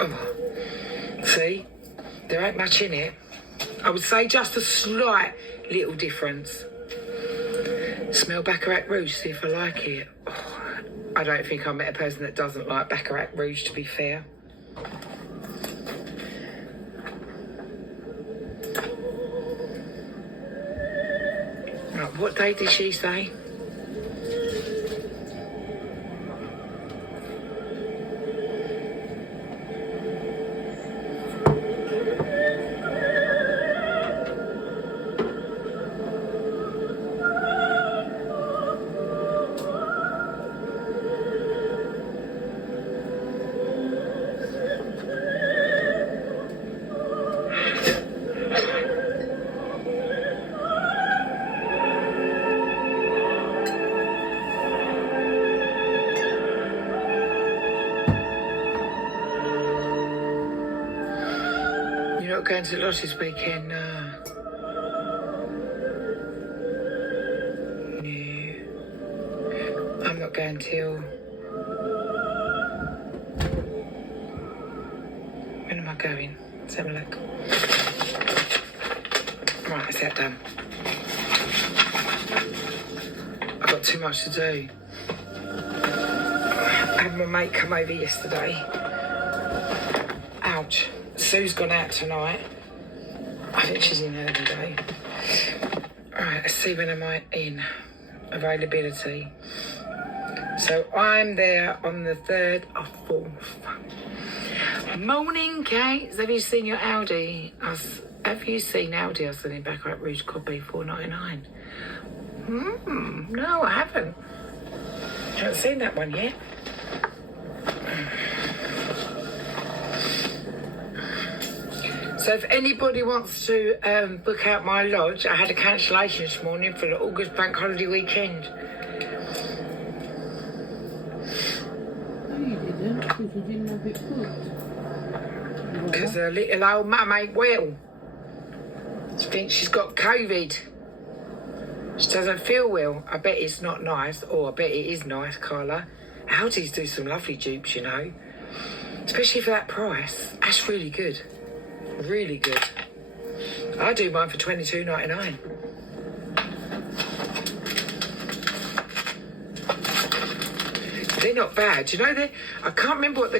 Oh, see? There ain't much in it. I would say just a slight little difference. Smell Baccarat Rouge, see if I like it. Oh, I don't think I met a person that doesn't like Baccarat Rouge, to be fair. Right, what day did she say? You're not going to the lodge this weekend? No. I'm not going till... When am I going? Let's have a look. Right, is that done? I've got too much to do. I had my mate come over yesterday. Ouch. Sue's gone out tonight. I think she's in early day. Right, let's see when am I in. Availability. So I'm there on the 3rd or 4th. Morning, Kate. Have you seen your Audi? Have you seen Audi? I was selling Baccarat Rouge copy $4.99. No, I haven't. Haven't seen that one yet. So if anybody wants to book out my lodge, I had a cancellation this morning for the August bank holiday weekend. No, you didn't, because you didn't have it booked. Because her little old mum ain't well. She thinks she's got COVID. She doesn't feel well. I bet it's not nice. Or I bet it is nice, Carla. Audis do some lovely dupes, you know. Especially for that price. That's really good. Really good. I do mine for $22.99. They're not bad. You know, I can't remember what the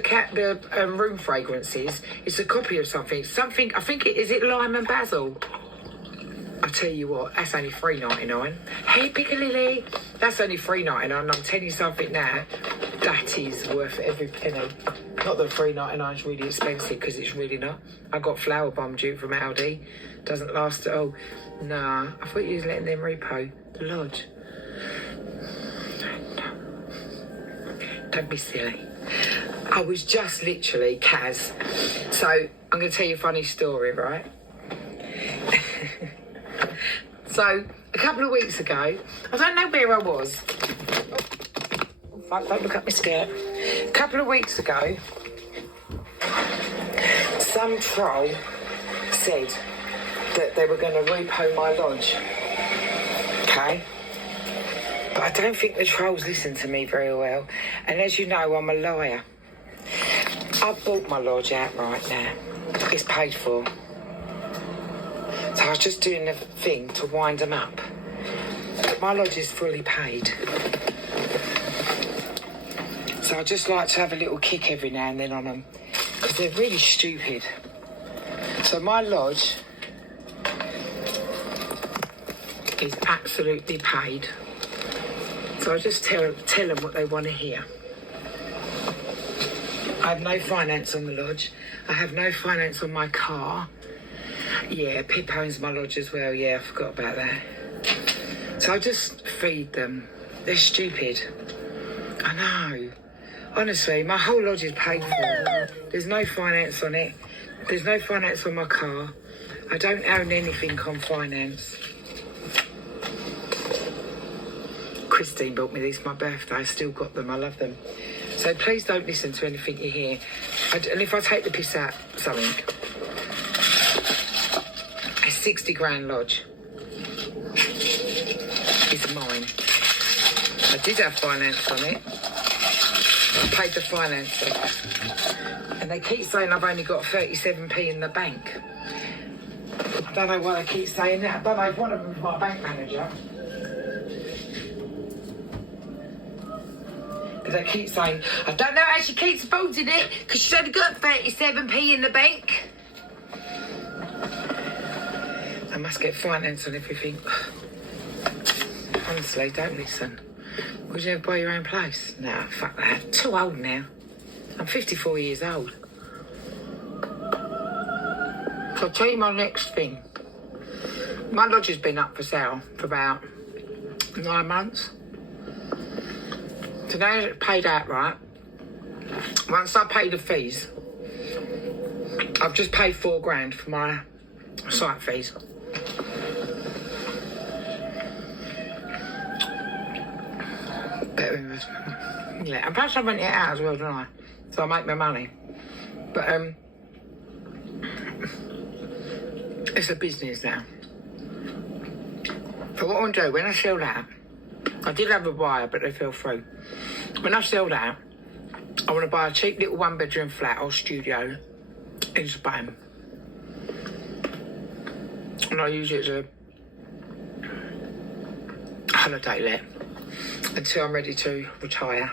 room fragrance is. It's a copy of something. I think is it lime and basil? I tell you what, that's only $3.99. Hey, Piccalilli, that's only $3.99. I'm telling you something now, that is worth every penny. Not that $3.99 is really expensive, because it's really not. I got flower bomb dupe from Aldi. Doesn't last at all. Nah, I thought you was letting them repo the lodge. Don't be silly. I was just literally Kaz. So I'm going to tell you a funny story, right? So a couple of weeks ago, I don't know where I was. Oh, fuck, don't look up my skirt. A couple of weeks ago, some troll said that they were going to repo my lodge. Okay? But I don't think the trolls listen to me very well. And as you know, I'm a liar. I've bought my lodge outright now. It's paid for. So I was just doing the thing to wind them up. But my lodge is fully paid. So I just like to have a little kick every now and then on them. Because they're really stupid. So my lodge is absolutely paid. So I just tell them what they want to hear. I have no finance on the lodge. I have no finance on my car. Yeah, Pip owns my lodge as well. Yeah, I forgot about that. So I just feed them. They're stupid. I know. Honestly, my whole lodge is paid for. There's no finance on it. There's no finance on my car. I don't own anything on finance. Christine bought me these for my birthday. I still got them. I love them. So please don't listen to anything you hear. And if I take the piss out something, a 60 grand lodge is mine. I did have finance on it. I paid the finance off. And they keep saying I've only got 37p in the bank. I don't know why they keep saying that. I don't know if one of them is my bank manager. Because they keep saying, I don't know how she keeps supporting it, because she's only got 37p in the bank. I must get finance on everything. Honestly, don't listen. Would you ever buy your own place? Nah, fuck that. Too old now. I'm 54 years old. So I'll tell you my next thing. My lodge has been up for sale for about 9 months. Today it's paid outright. Once I pay the fees, I've just paid £4,000 for my site fees. Better investment. Yeah, and plus I rent it out as well, don't I? So I make my money. But it's a business now. So what I want to do, when I sell that, I did have a buyer, but they fell through. When I sell that, I want to buy a cheap little one-bedroom flat or studio in Spain. And I'll use it as a holiday let until I'm ready to retire.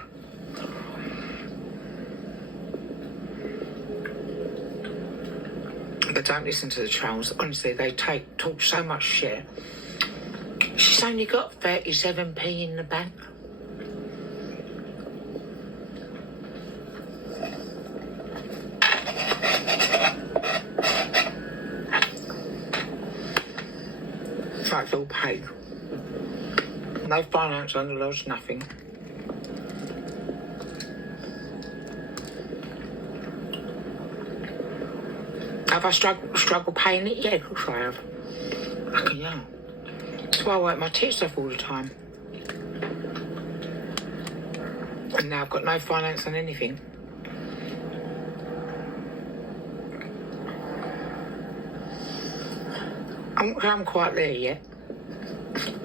But don't listen to the trolls. Honestly, they talk so much shit. She's only got 37p in the bank. So it's all paid. No finance on the lodge, nothing. Have I struggled paying it? Yeah, of course I have. Fucking hell. That's why I work my tits off all the time. And now I've got no finance on anything. I'm quite there yet.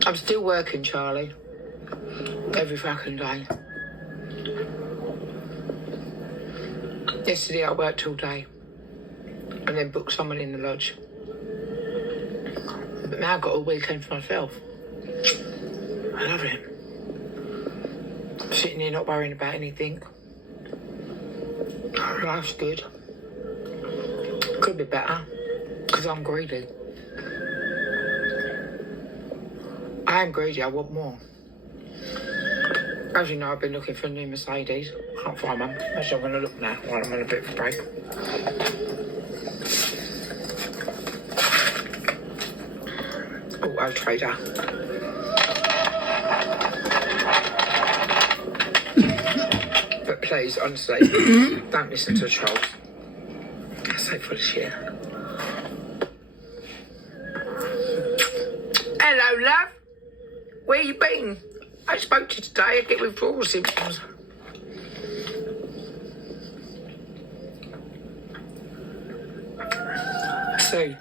I'm still working, Charlie. Every fucking day. Yesterday I worked all day. And then booked someone in the lodge. But now I've got all weekend for myself. I love it. I'm sitting here not worrying about anything. Life's good. Could be better, because I'm greedy. I am greedy, I want more. As you know, I've been looking for a new Mercedes. Can't find one. Actually, I'm going to look now while I'm on a bit of a break. Auto Trader. But please, honestly, don't listen to the trolls. They're so full of shit. Hello, love. Where you been? I spoke to you today. I get withdrawal symptoms. So,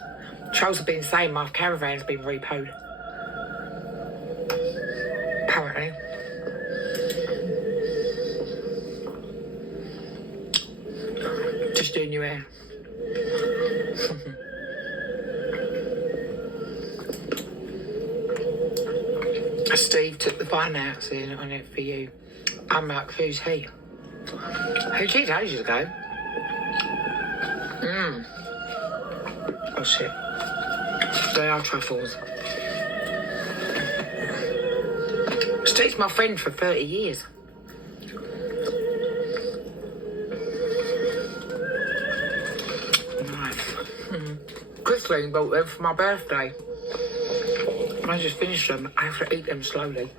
trolls have been saying my caravan's been repoed. Apparently. Just doing your hair. Steve took the financing on it for you. I'm like, who's he? Who did ages ago? Oh shit. They are truffles. Steve's my friend for 30 years. Nice. Christine bought them for my birthday. I just finished them. I have to eat them slowly.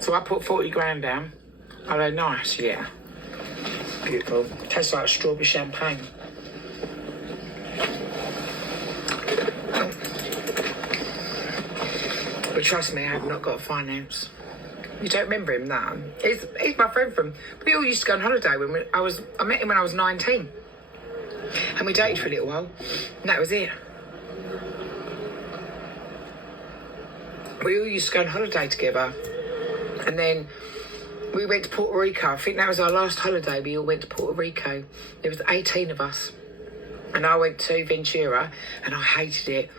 So I put 40 grand down. Are they nice? Yeah. Beautiful. Tastes like strawberry champagne. But trust me, I have not got finance. You don't remember him, no? He's my friend from... We all used to go on holiday when I met him when I was 19. And we dated for a little while. And that was it. we all used to go on holiday together. And then we went to Puerto Rico. I think that was our last holiday. We all went to Puerto Rico. There was 18 of us. And I went to Ventura, and I hated it.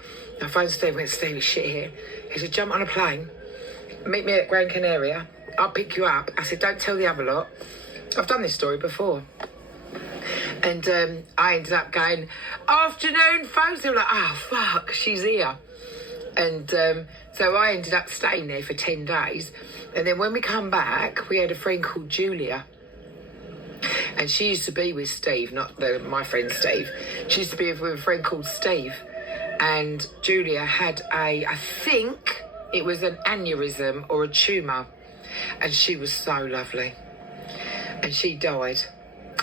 I phoned Steve, went, Steve, it's shit here. He said, jump on a plane, meet me at Gran Canaria, I'll pick you up. I said, don't tell the other lot. I've done this story before. And I ended up going, afternoon, folks. They were like, oh, fuck, she's here. And so I ended up staying there for 10 days. And then when we come back, we had a friend called Julia. And she used to be with Steve, not my friend Steve. She used to be with a friend called Steve. And Julia had I think it was an aneurysm or a tumour. And she was so lovely. And she died.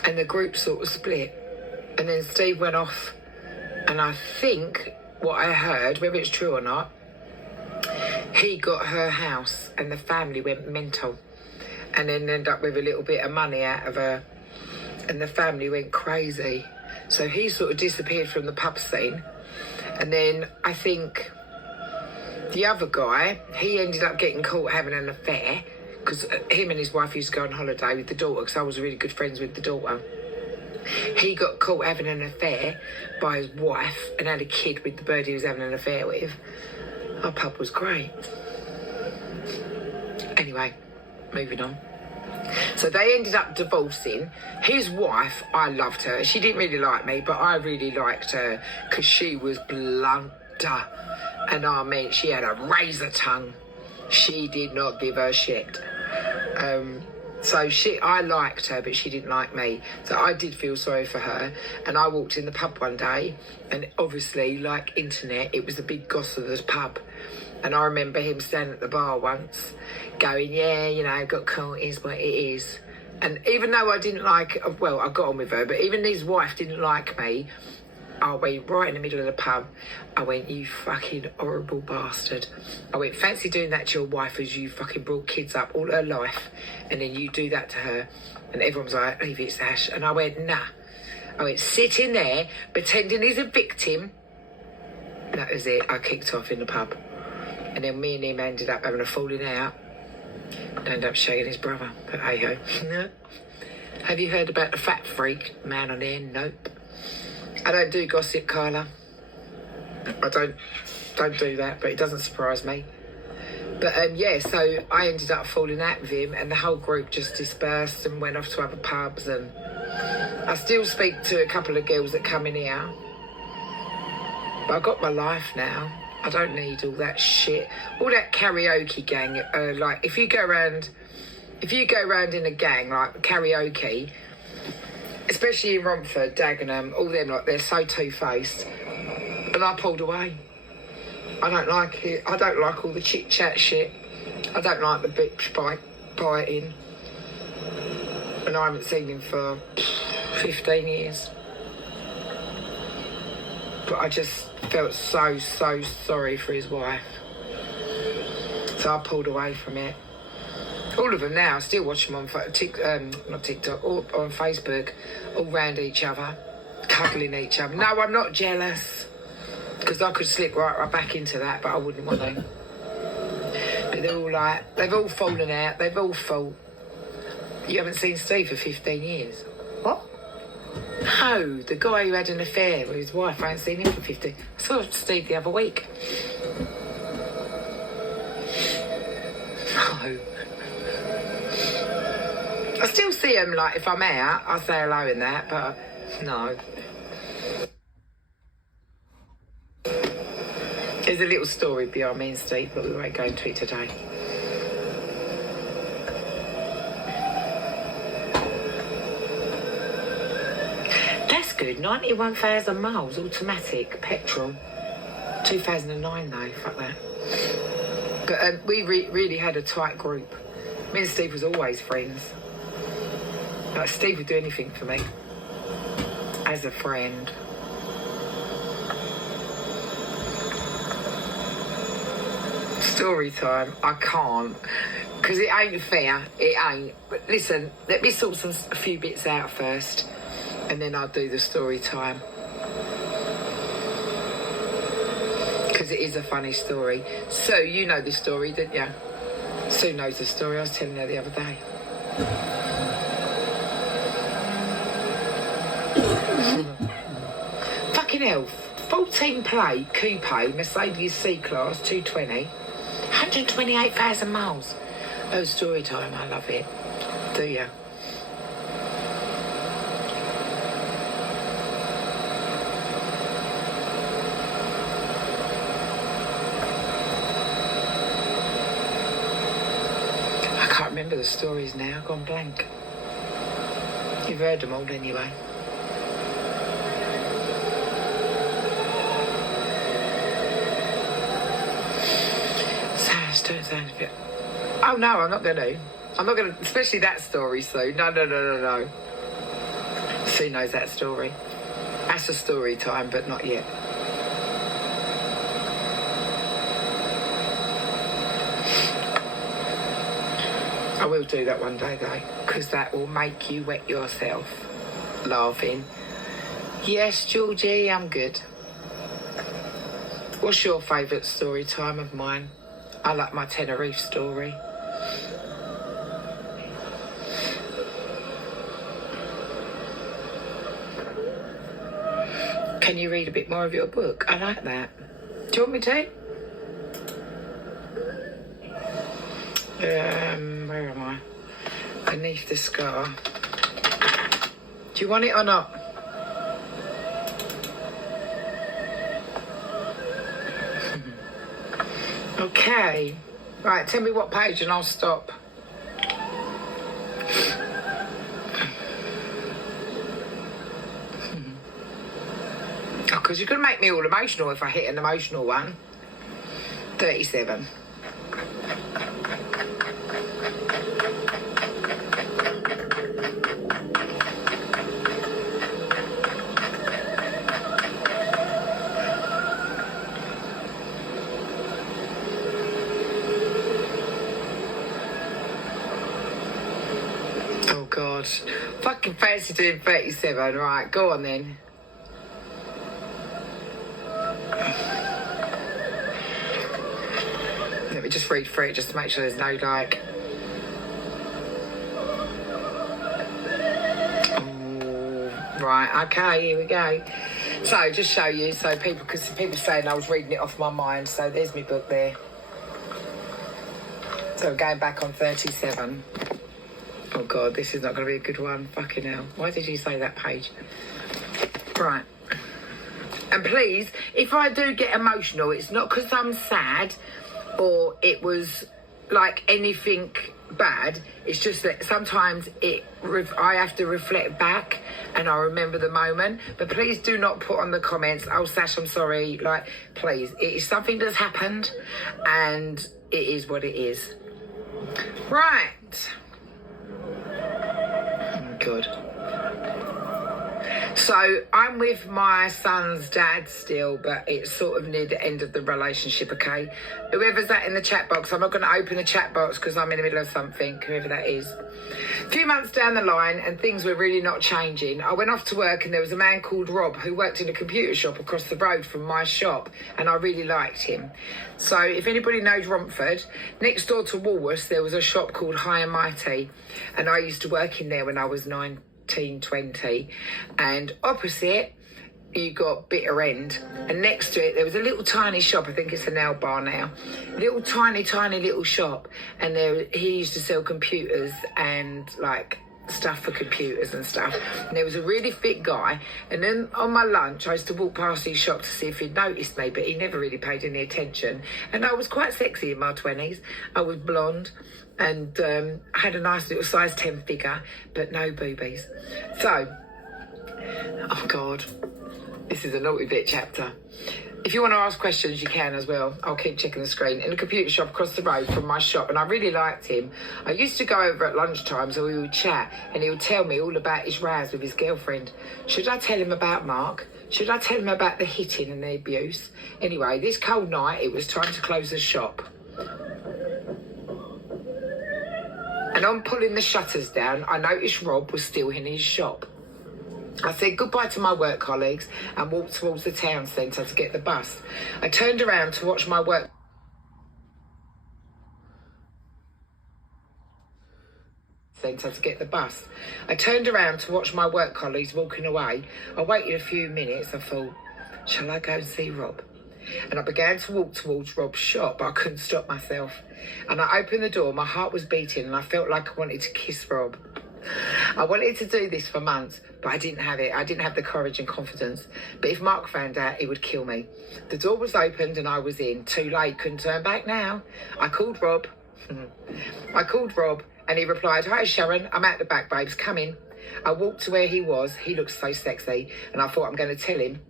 And the group sort of split. And then Steve went off. And I think what I heard, whether it's true or not, he got her house and the family went mental. And then ended up with a little bit of money out of her. And the family went crazy. So he sort of disappeared from the pub scene. And then I think the other guy, he ended up getting caught having an affair because him and his wife used to go on holiday with the daughter because I was really good friends with the daughter. He got caught having an affair by his wife and had a kid with the bird he was having an affair with. Our pub was great. Anyway, moving on. So they ended up divorcing. His wife, I loved her. She didn't really like me, but I really liked her because she was blunter. And I mean, she had a razor tongue. She did not give her shit. So I liked her, but she didn't like me. So I did feel sorry for her. And I walked in the pub one day, and obviously, like internet, it was the big Gossipers pub. And I remember him standing at the bar once, going, yeah, you know, got caught, it is what it is. And even though I didn't like, well, I got on with her, but even his wife didn't like me, I went right in the middle of the pub. I went, you fucking horrible bastard. I went, fancy doing that to your wife as you fucking brought kids up all her life, and then you do that to her. And everyone was like, leave it, Ash. And I went, nah. I went, sit in there, pretending he's a victim. That was it. I kicked off in the pub. And then me and him ended up having a falling out. And ended up shagging his brother. But hey-ho. No. Have you heard about the fat freak man on there? Nope. I don't do gossip, Carla. I don't do that, but it doesn't surprise me. But yeah, so I ended up falling out with him, and the whole group just dispersed and went off to other pubs. And I still speak to a couple of girls that come in here, but I've got my life now. I don't need all that shit, all that karaoke gang. Like if you go around in a gang like karaoke, especially in Romford, Dagenham, all them, like, they're so two-faced. And I pulled away. I don't like it. I don't like all the chit-chat shit. I don't like the bitch biting. And I haven't seen him for 15 years. But I just felt so sorry for his wife. So I pulled away from it. All of them now, I still watch them on not TikTok, or on Facebook, all round each other, cuddling each other. No, I'm not jealous, because I could slip right back into that, but I wouldn't want to. But they're all like, they've all fallen out, they've all fought. You haven't seen Steve for 15 years. What? No, the guy who had an affair with his wife, I haven't seen him for 15. I saw Steve the other week. No. I still see him, like, if I'm out, I say hello and that, but no. There's a little story behind me and Steve, but we won't go into it today. That's good, 91,000 miles, automatic, petrol. 2009 though, fuck that. But we really had a tight group. Me and Steve was always friends. Like, Steve would do anything for me. As a friend. Story time. I can't. Because it ain't fair. It ain't. But listen, let me sort a few bits out first. And then I'll do the story time. Because because it is a funny story. Sue, you know this story, didn't you? Sue knows the story. I was telling her the other day. Fucking hell. 14 plate coupe Mercedes C-Class 220. 128,000 miles. Oh, story time. I love it. Do you? I can't remember the stories now. I've gone blank. You've heard them all anyway. Don't sound a bit... Oh no, I'm not going to. I'm not going to, especially that story, Sue. No. Sue knows that story. That's a story time, but not yet. I will do that one day though, because that will make you wet yourself laughing. Yes, Georgie, I'm good. What's your favourite story time of mine? I like my Tenerife story. Can you read a bit more of your book? I like that. Do you want me to? Where am I? Beneath the scar. Do you want it or not? Okay. Right, tell me what page and I'll stop. Oh, because you're going to make me all emotional if I hit an emotional one. 37. God, fucking fancy doing 37. Right, go on then. Let me just read through it just to make sure there's no like... Oh, right, okay, here we go. So, just show you, so people, because people saying I was reading it off my mind, so there's my book there. So, going back on 37. Oh God, this is not going to be a good one. Fucking hell. Why did you say that page? Right. And please, if I do get emotional, it's not because I'm sad or it was like anything bad. It's just that sometimes I have to reflect back and I remember the moment. But please do not put on the comments, oh Sash, I'm sorry. Like, please, it is something that's happened and it is what it is. Right. Good. So I'm with my son's dad still, but it's sort of near the end of the relationship, okay? Whoever's that in the chat box, I'm not going to open the chat box because I'm in the middle of something, whoever that is. A few months down the line and things were really not changing. I went off to work and there was a man called Rob who worked in a computer shop across the road from my shop and I really liked him. So if anybody knows Romford, next door to Woolworths there was a shop called High and Mighty and I used to work in there when I was 1920, and opposite you got Bitter End and next to it there was a little tiny shop, I think it's a nail bar now, little tiny little shop, and there he used to sell computers and like stuff for computers and stuff, and there was a really fit guy, and then on my lunch I used to walk past his shop to see if he'd noticed me, but he never really paid any attention, and I was quite sexy in my 20s. I was blonde and had a nice little size 10 figure, but no boobies. So, oh God, this is a naughty bit chapter. If you want to ask questions, you can as well. I'll keep checking the screen. In a computer shop across the road from my shop, and I really liked him. I used to go over at lunchtime so we would chat, and he would tell me all about his rows with his girlfriend. Should I tell him about Mark? Should I tell him about the hitting and the abuse? Anyway, this cold night, it was time to close the shop. And on pulling the shutters down, I noticed Rob was still in his shop. I said goodbye to my work colleagues and walked towards the town centre to get the bus. I turned around to watch my work centre to get the bus. I turned around to watch my work colleagues walking away. I waited a few minutes. I thought, shall I go and see Rob? And I began to walk towards Rob's shop, but I couldn't stop myself. And I opened the door, my heart was beating, and I felt like I wanted to kiss Rob. I wanted to do this for months, but I didn't have it. I didn't have the courage and confidence. But if Mark found out, he would kill me. The door was opened and I was in. Too late, couldn't turn back now. I called Rob. And he replied, "Hi, Sharon, I'm out the back, babes, come in." I walked to where he was. He looked so sexy, and I thought, I'm going to tell him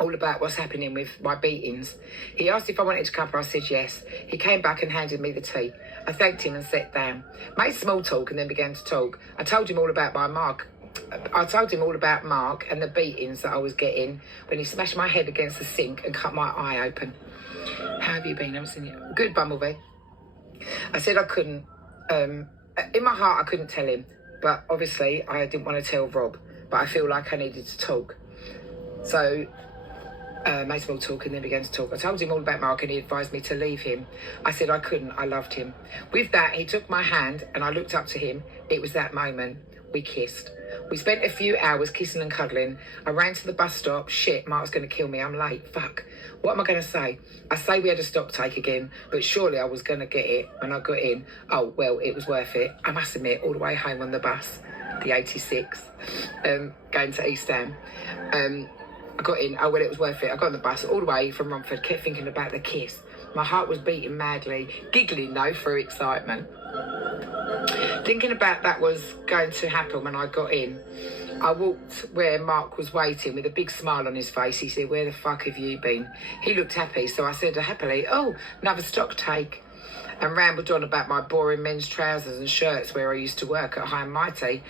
all about what's happening with my beatings. He asked if I wanted to cover. I said yes. He came back and handed me the tea. I thanked him and sat down. Made small talk and then began to talk. I told him all about Mark and the beatings that I was getting when he smashed my head against the sink and cut my eye open. How have you been? I haven't seen you. Good, Bumblebee. I said I couldn't. In my heart, I couldn't tell him. But obviously, I didn't want to tell Rob. But I feel like I needed to talk. So made small talk and then began to talk. I told him all about Mark and he advised me to leave him. I said I couldn't. I loved him. With that, he took my hand and I looked up to him. It was that moment. We kissed. We spent a few hours kissing and cuddling. I ran to the bus stop. Shit, Mark's going to kill me. I'm late. Fuck. What am I going to say? I say we had a stock take again, but surely I was going to get it when I got in. Oh, well, it was worth it. I must admit, all the way home on the bus, the 86, going to East Ham. I got in. Oh, well, it was worth it. I got on the bus all the way from Romford, kept thinking about the kiss. My heart was beating madly, giggling, though, through excitement. Thinking about that was going to happen when I got in. I walked where Mark was waiting with a big smile on his face. He said, "Where the fuck have you been?" He looked happy, so I said happily, "Oh, another stock take," and rambled on about my boring men's trousers and shirts where I used to work at High and Mighty.